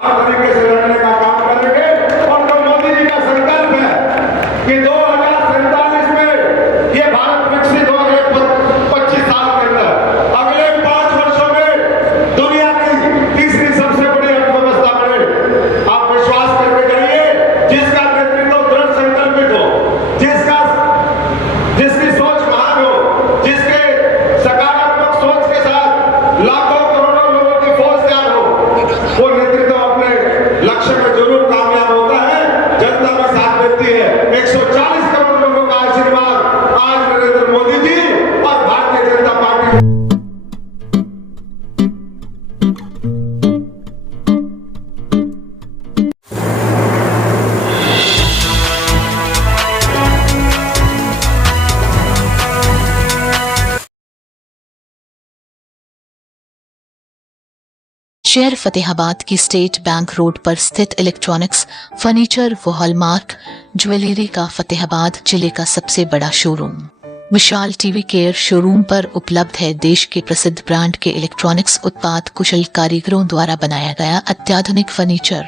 तरीके से लड़ने का काम करेंगे और जो मोदी जी का संकल्प है कि 2047 में ये भारत विकसित हो गए 25 साल के अंदर, अगले 5 वर्षों में दुनिया की तीसरी सबसे बड़ी अर्थव्यवस्था बने। आप विश्वास करके जाइए, जिसका नेतृत्व दृढ़ संकल्पित हो, जिसकी सोच महान हो, जिसके सकारात्मक सोच के साथ लाखों करोड़ों लोगों की फौज तैयार हो, वो नेतृत्व अपने लक्ष्य में जरूर कामयाब होता है। जनता भी साथ देती है। 140 करोड़ लोगों का आशीर्वाद आज नरेंद्र मोदी जी और भारतीय जनता पार्टी। शहर फतेहाबाद की स्टेट बैंक रोड पर स्थित इलेक्ट्रॉनिक्स, फर्नीचर व हॉलमार्क ज्वेलरी का फतेहाबाद जिले का सबसे बड़ा शोरूम विशाल टीवी केयर शोरूम पर उपलब्ध है। देश के प्रसिद्ध ब्रांड के इलेक्ट्रॉनिक्स उत्पाद कुशल कारीगरों द्वारा बनाया गया अत्याधुनिक फर्नीचर,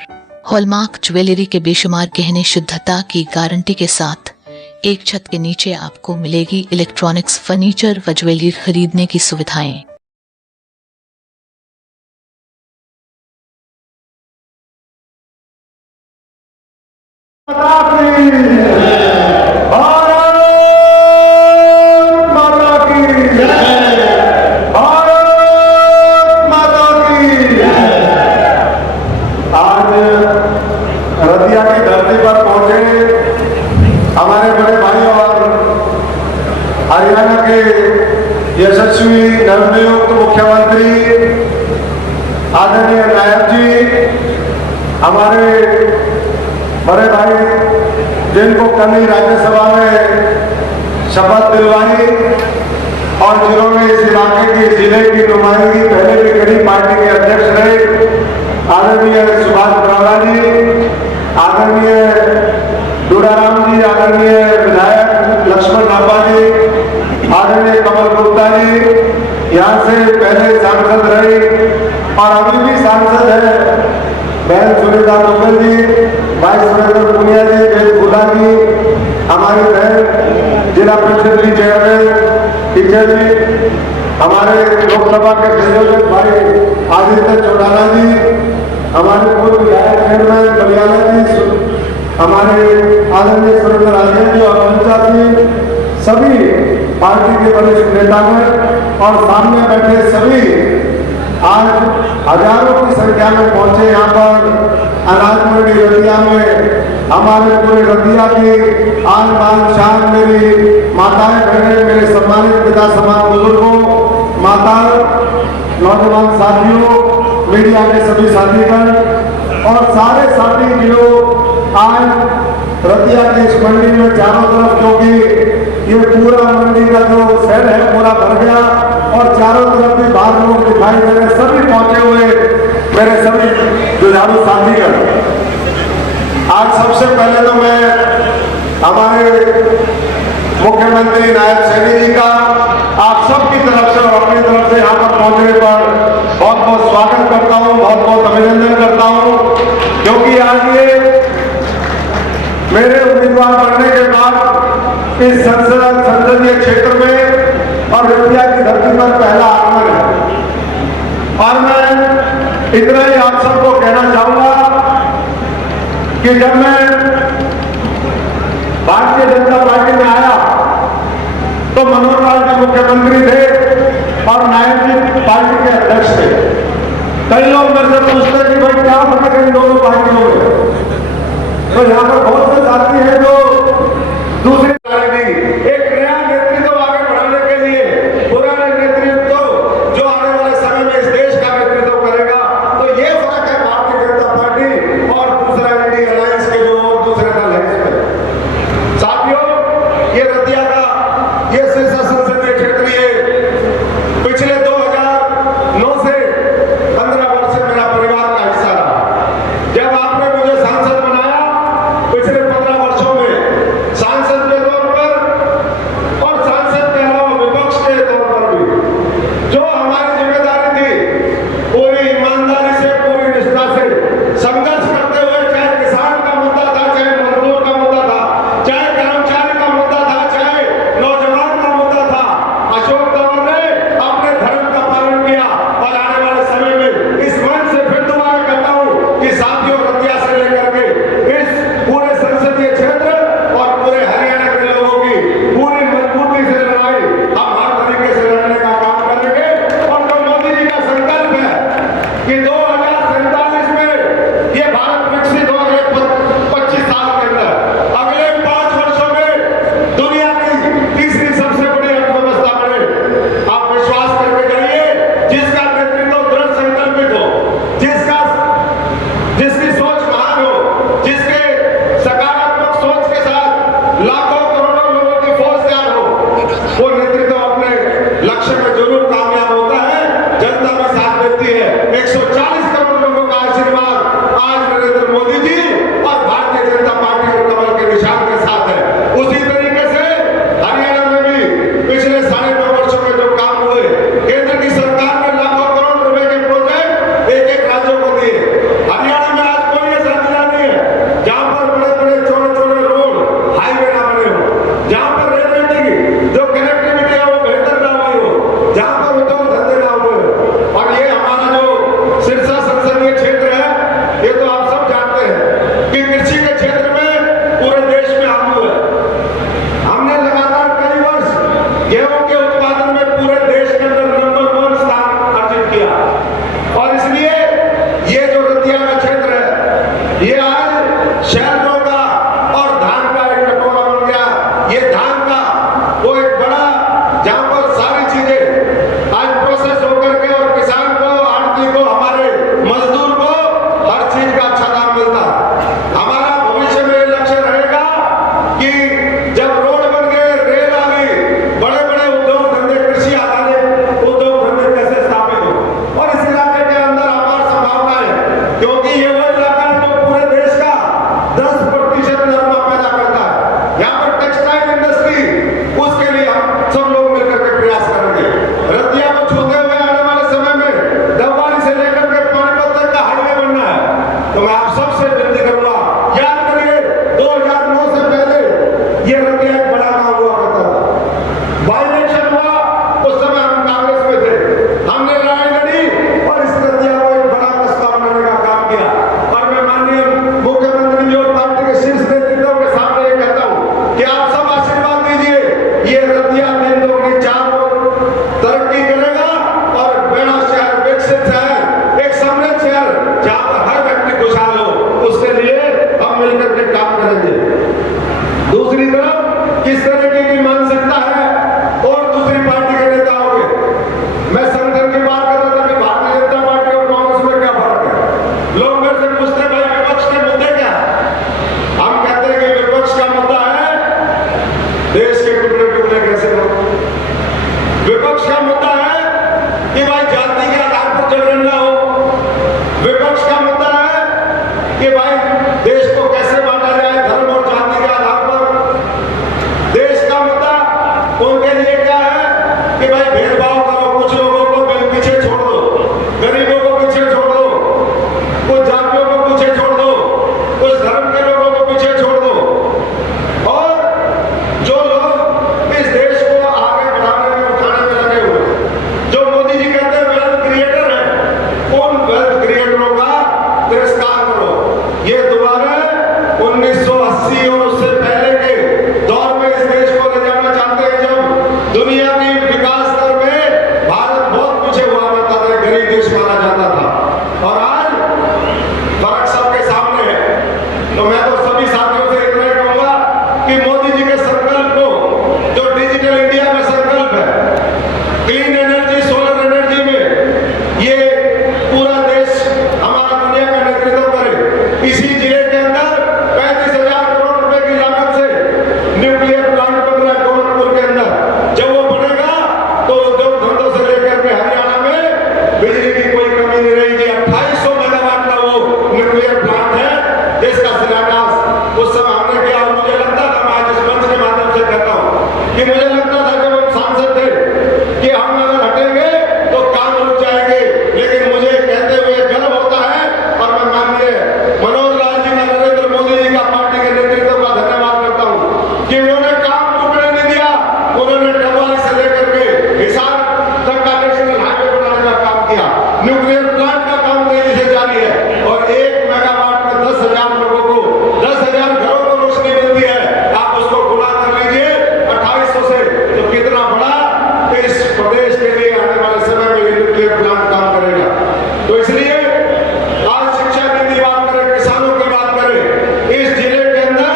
हॉलमार्क ज्वेलरी के बेशुमार गहने शुद्धता की गारंटी के साथ एक छत के नीचे आपको मिलेगी इलेक्ट्रॉनिक्स, फर्नीचर व ज्वेलरी खरीदने की सुविधाएं। भारत माता की जय, भारत माता की जय। आज रतिया की धरती पर पहुंचे हमारे बड़े भाई और हरियाणा के यशस्वी नवनियुक्त मुख्यमंत्री आदरणीय नायब जी, हमारे बड़े भाई जिनको कल ही राज्यसभा में शपथ दिलवाई और जिन्होंने इस इलाके की जिले की नुमाइंदगी पहले भी करी, पार्टी के अध्यक्ष रहे, आदरणीय सुभाष बराला जी, आदरणीय दुराराम जी, आदरणीय विधायक लक्ष्मण नापा जी, आदरणीय कमल गुप्ता जी, यहाँ से पहले सांसद रहे और अभी भी सांसद है बहन सुनीता दुग्गल जी, भाई सुरेंद्र पुनिया जी, जय फूला जी, हमारी बहन जिला परिषद की चेयरमैन टीचर जी, हमारे लोकसभा के संयोजक भाई आदित्य चौटाला जी, हमारे पूर्व विधायक चेयरमैन बलियाला जी, हमारे आदरणीय सुरेंद्र राजन जी और मंचा जी, सभी पार्टी के वरिष्ठ नेतागण और सामने बैठे सभी आज हजारों की संख्या में पहुंचे यहाँ पर अनाज मंडी रतिया में। हमारे पूरे रतिया की आन बान शान, मेरी माताएं बहनें, मेरे सम्मानित पिता समान बुजुर्गों, माता, नौजवान साथियों, मीडिया के सभी साथीगण और सारे साथी जो आज रतिया की इस मंडी में चारों तरफ, क्योंकि ये पूरा मंडी का जो शहर है पूरा भर गया और चारों तरफ भी बाहर लोग दिखाई दे रहे, सभी पहुंचे हुए मेरे सभी जुझारू साथीगण। आज सबसे पहले तो मैं हमारे मुख्यमंत्री नायब सैनी जी का आप सबकी तरफ से और अपनी तरफ से यहाँ पर पहुंचने पर बहुत बहुत स्वागत करता हूँ, बहुत बहुत अभिनंदन करता हूँ, क्योंकि आज ये मेरे उम्मीदवार बनने के बाद इस संसदीय क्षेत्र में और रतिया की धरती पर पहला आगमन है। और मैं इतना ही आप सबको कहना चाहूंगा कि जब मैं भारतीय जनता पार्टी में आया तो मनोहर लाल जी मुख्यमंत्री थे और नायब जी पार्टी के अध्यक्ष थे। कई लोग मेरे से पूछते कि भाई क्या फर्क है इन दोनों पार्टियों में, तो यहाँ पर बहुत से साथी हैं जो दूसरी पार्टी एक नया नेतृत्व आगे बढ़ाने के लिए, पुराने नेतृत्व जो आने वाले समय में इस देश का नेतृत्व करेगा, तो ये फर्क है भारतीय जनता पार्टी और दूसरा इंडिया अलायंस के जो और दूसरे दल है इसमें। साथियों, ये रतिया का ये संसदीय क्षेत्र ये पिछले 2009 से 15 वर्ष से मेरा परिवार का हिस्सा रहा। जब आपने मुझे सांसद बनाया पिछले 15 वर्षों में, सांसद में तो जाति के आधार पर जनगणना हो। विपक्ष का मुद्दा है कि भाई देश को कैसे बांटा जाए धर्म और जाति के आधार पर। देश का मुद्दा उनके लिए क्या है कि भाई भेदभाव करो, कुछ लोगों को पीछे छोड़ दो, गरीबों को पीछे छोड़ दो, कुछ जातियों को पीछे छोड़ दो, कुछ धर्म के लोगों को पीछे छोड़ दो। और जो लोग इस देश को आगे बढ़ाने में उठाने में लगे हुए, जो मोदी जी कहते हैं वेल्थ क्रिएटर है, उन वेल्थ क्रिएटरों का तिरस्कार करो। ये दोबारा 1980 और उससे पहले के दौर में इस देश को ले जाना चाहते हैं, जब दुनिया की विकास दर में भारत बहुत पीछे हुआ करता था, गरीब देश माना जाता था। और आज फर्क सबके सामने है। तो मैं तो सभी साथियों से इतना ही कहूंगा कि मोदी जी के संकल्प को, जो डिजिटल इंडिया में संकल्प है, क्लीन एनर्जी, सोलर एनर्जी में ये पूरा देश हमारा दुनिया का नेतृत्व करे। इसी जिले के अंदर 35,000 करोड़ रुपए की लागत से न्यूक्लियर प्लांट बन रहा है गोरखपुर के अंदर। जब वो बनेगा तो उद्योग धंधों से लेकर के हरियाणा में बिजली की कोई कमी नहीं रहेगी। 2800 मेगावाट का वो न्यूक्लियर प्लांट है जिसका शिलान्यास उस समय हमने किया। और मुझे लगता था, मैं आज इस मंच के माध्यम से कहता हूं कि मुझे लगता था जब हम सांसद थे कि हम अगर हटेंगे तो काम रुक जाएंगे, लेकिन मुझे कहते हुए गर्व होता है और मैं माननीय मनोहर लाल जी का, नरेंद्र मोदी जी का, पार्टी के नेतृत्व का धन्यवाद करता हूं कि उन्होंने काम रुकने नहीं दिया। उन्होंने डबवाली से लेकर के हिसार तक का नेशनल हाईवे बनाने का काम किया। न्यूक्लियर प्लांट का काम तेजी से जारी है और 1 मेगावाट में 10,000 लोगों को, 10,000 घरों को रोशनी मिलती है। आप उसको गुणा कर लीजिए 2800 से, तो कितना बड़ा इस प्रदेश के लिए आने वाले समय में न्यूक्लियर प्लांट काम करेगा। तो इसलिए आज शिक्षा की भी बात करें, किसानों की बात करें, इस जिले के अंदर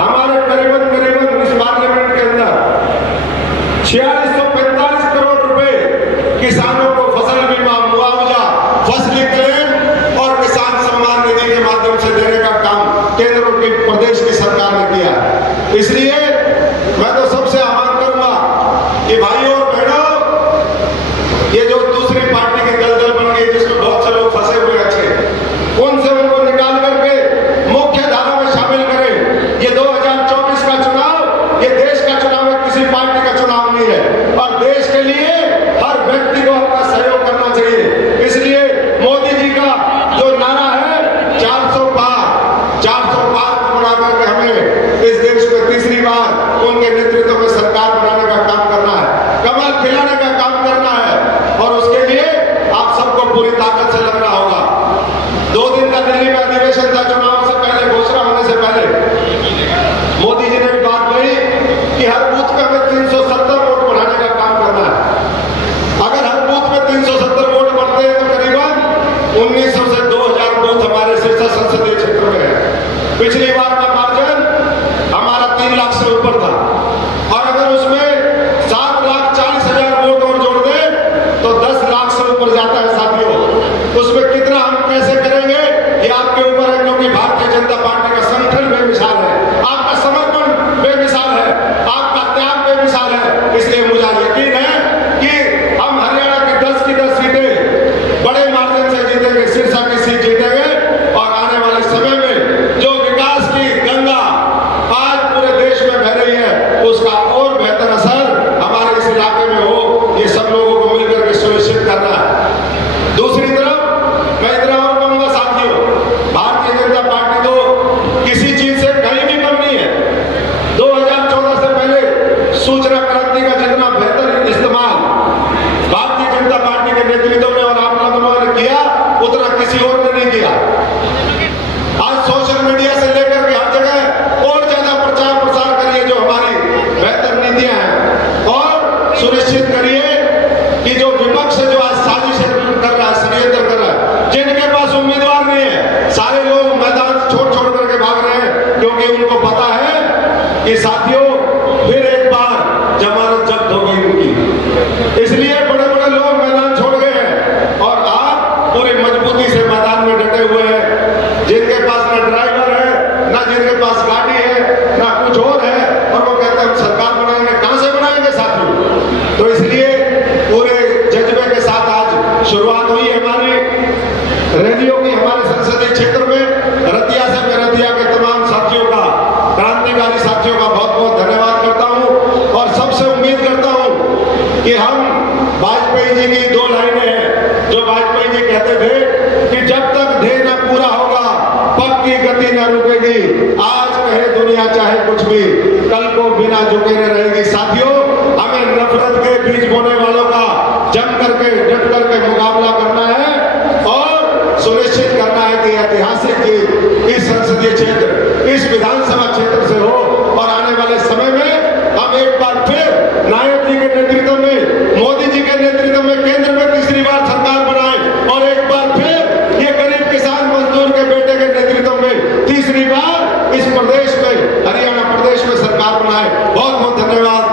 हमारे करीबन इस पार्लियामेंट के अंदर 4645 करोड़ रुपए किसानों को फसल बीमा, मुआवजा, फसली क्लेम और किसान सम्मान निधि के माध्यम से देने का काम केंद्र और प्रदेश की सरकार ने किया है। इसलिए मैं तो सबसे आह्वान करूंगा कि भाइयों और बहनों, ये जो दूसरी पार्टी की दलदल बन गई जिसमें बहुत से लोग फंसे हुए अच्छे, उनसे उनको निकाल करके मुख्य धारा में शामिल करें। ये 2024 का चुनाव, ये देश का चुनाव है, किसी पार्टी का चुनाव नहीं है। और देश के लिए हर व्यक्ति को अपना सहयोग करना चाहिए। इसलिए मोदी जी का जो नारा है 400 पार को बना करके हमें इस देश में तीसरी बार उनके नेतृत्व में सरकार बनाने का काम करना है, कमल खिलाने का काम करना है। और उसके लिए आप सबको पूरी ताकत से लगना होगा। 2 दिन का दिल्ली में अधिवेशन था, चुनाव से पहले, घोषणा होने से पहले मोदी जी ने बात कही कि हर बूथ पे हमें 370 वोट बढ़ाने का काम करना है। अगर हर बूथ में 370 वोट बढ़ते हैं तो करीबन 1900 से 2000 बूथ हमारे सिरसा संसदीय क्षेत्र में है। पिछली बार का मार्जिन हमारा 3 लाख से ऊपर था, और अगर उसमें 7,40,000 वोट और जोड़ दें तो 10 लाख से ऊपर जाता है साथियों। उसमें कितना हम कैसे करेंगे ये आपके ऊपर है, क्योंकि भारतीय जनता पार्टी का संगठन बेमिसाल है, आपका समर्पण बेमिसाल है, आपका त्याग बेमिसाल है। इसलिए मुझे यकीन है कि हम हरियाणा की 10 की 10 सीटें बड़े मार्जिन से जीतेंगे, सिरसा की सीट जीतेंगे। और आने वाले समय में जो विकास की गंगा आज पूरे देश में बह रही है, उसका और बेहतर असर हमारे इस इलाके में हो, ये सब लोगों को मिलकर के सुनिश्चित करना है। दूसरी तरफ मैं इतना और कहूंगा साथियों, भारतीय जनता पार्टी तो किसी चीज से कहीं भी कम नहीं है। 2014 से पहले सूचना क्रांति का जितना बेहतर इस्तेमाल भारतीय जनता पार्टी के नेतृत्व में और आप लोगों ने किया, उतना किसी और ने नहीं किया। आज सोशल मीडिया से लेकर के हर जगह और ज्यादा प्रचार प्रसार करिए जो हमारी बेहतर नीतियां हैं, और सुनिश्चित करिए कि जो विपक्ष जो आज साजिश कर रहा है, षड्यंत्र कर रहा है, जिनके पास उम्मीदवार नहीं है, सारे लोग मैदान छोड़ करके भाग रहे हैं, क्योंकि उनको पता है कि साथियों फिर एक बार जमानत जब्त होगी उनकी। इसलिए बड़े बड़े लोग मैदान छोड़ गए हैं। जो वाजपेयी जी कहते थे कि जब तक ध्येय न पूरा होगा पक्की गति न रुकेगी। आज कहे दुनिया चाहे कुछ भी, कल को बिना झुके न रहेगी। साथियों, हमें नफरत के बीज बोने वालों का जम करके डट करके मुकाबला करना है और सुनिश्चित करना है कि ऐतिहासिक जीत इस संसदीय क्षेत्र, इस विधानसभा क्षेत्र से हो और आने वाले समय में हम एक बार फिर नायक जी के नेतृत्व में, मोदी जी के नेतृत्व में केंद्र में तीसरी बार सरकार बनाए और एक बार फिर ये गरीब किसान मजदूर के बेटे के नेतृत्व में तीसरी बार इस प्रदेश में, हरियाणा प्रदेश में सरकार बनाए। बहुत बहुत धन्यवाद।